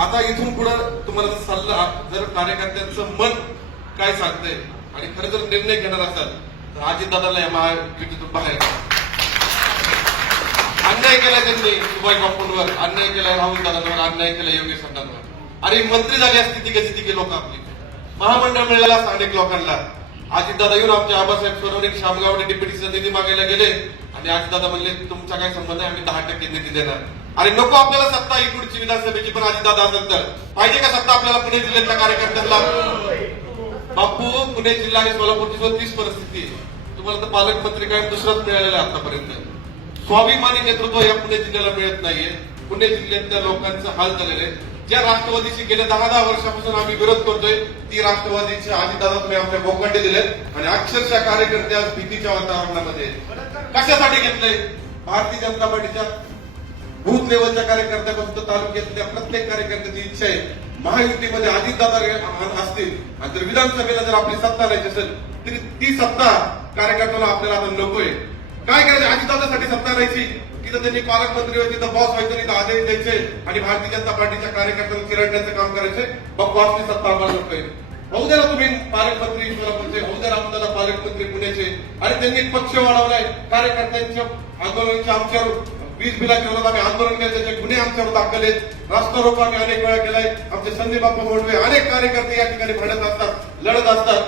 आता इथून पुढे तुम्हाला सल्ला जर कार्यकर्त्यांचं मन काय सांगतंय आणि खरं जर निर्णय घेणार असाल तर अजितदादाला या महायुतीतून बाहेर अन्याय केलाय त्यांनी सुभाष बापूंवर अन्याय केलाय राहुल दादांवर अन्याय केलाय योगेश अण्णांवर अरे मंत्री झाले असते कशी तिघे लोक आपली? महामंडळ मिळाला अनेक लोकांना. अजितदादा येऊन आमच्या आबासाहेब सोनवणे शामगावने डिप्युटीचा निधी मागायला गेले. आणि अजितदादा म्हणले तुमचा काय संबंध आहे आम्ही दहा टक्के निधी देणार. आणि नको आपल्याला सत्ता ही पुढची विधानसभेची पण आधी असेल तर पाहिजे का सत्ता आपल्याला पुणे जिल्ह्यातल्या कार्यकर्त्यांना? बापू पुणे जिल्हा आणि सोलापूरची सुद्धा तीच परिस्थिती आहे. तुम्हाला तर पालकमंत्री काय दुसरंच मिळालेला आहे आतापर्यंत. स्वाभिमानी नेतृत्व या पुणे जिल्ह्याला मिळत नाहीये. पुणे जिल्ह्यातल्या लोकांचं हाल झालेले आहे. ज्या राष्ट्रवादीशी गेल्या दहा दहा वर्षापासून आम्ही विरोध करतोय ती राष्ट्रवादीची आजीदादा तुम्ही आपल्या भोगंडे दिलेत आणि अक्षरशः कार्यकर्ते आज भीतीच्या वातावरणामध्ये कशासाठी घेतले? भारतीय जनता पार्टीच्या बूथ लेवलच्या कार्यकर्त्यापासून तर तालुक्यातल्या प्रत्येक कार्यकर्त्याची इच्छा आहे. महायुतीमध्ये अजितदादा असतील. आणि जर विधानसभेला जर आपली सत्ता राहायची असेल तरी ती सत्ता कार्यकर्त्याला आपल्याला आता नकोय काय करायचं? अजितदादासाठी सत्ता राहायची. तिथं त्यांनी पालकमंत्री व्हायचे तिथं बॉस व्हायचं तिथं आदेश द्यायचे. आणि भारतीय जनता पार्टीच्या कार्यकर्त्यांना चिरडण्याचं काम करायचे. मग बॉसची सत्ता आम्हाला नकोय होऊ द्या तुम्ही पालकमंत्री सोलापूरचे होऊ द्या आपल्याला पालकमंत्री पुण्याचे. आणि त्यांनी पक्ष वाढवलाय कार्यकर्त्यांच्या आंदोलनाच्या आमच्यावर वीज बिलाच्या विरोधात आम्ही आंदोलन केलं त्याचे गुन्हे आमच्यावर दाखल आहेत. रास्ता रोको आम्ही अनेक वेळा केलाय आमचे संदीप बाप्पा मोडवे अनेक कार्यकर्ते या ठिकाणी भरत असतात लढत असतात.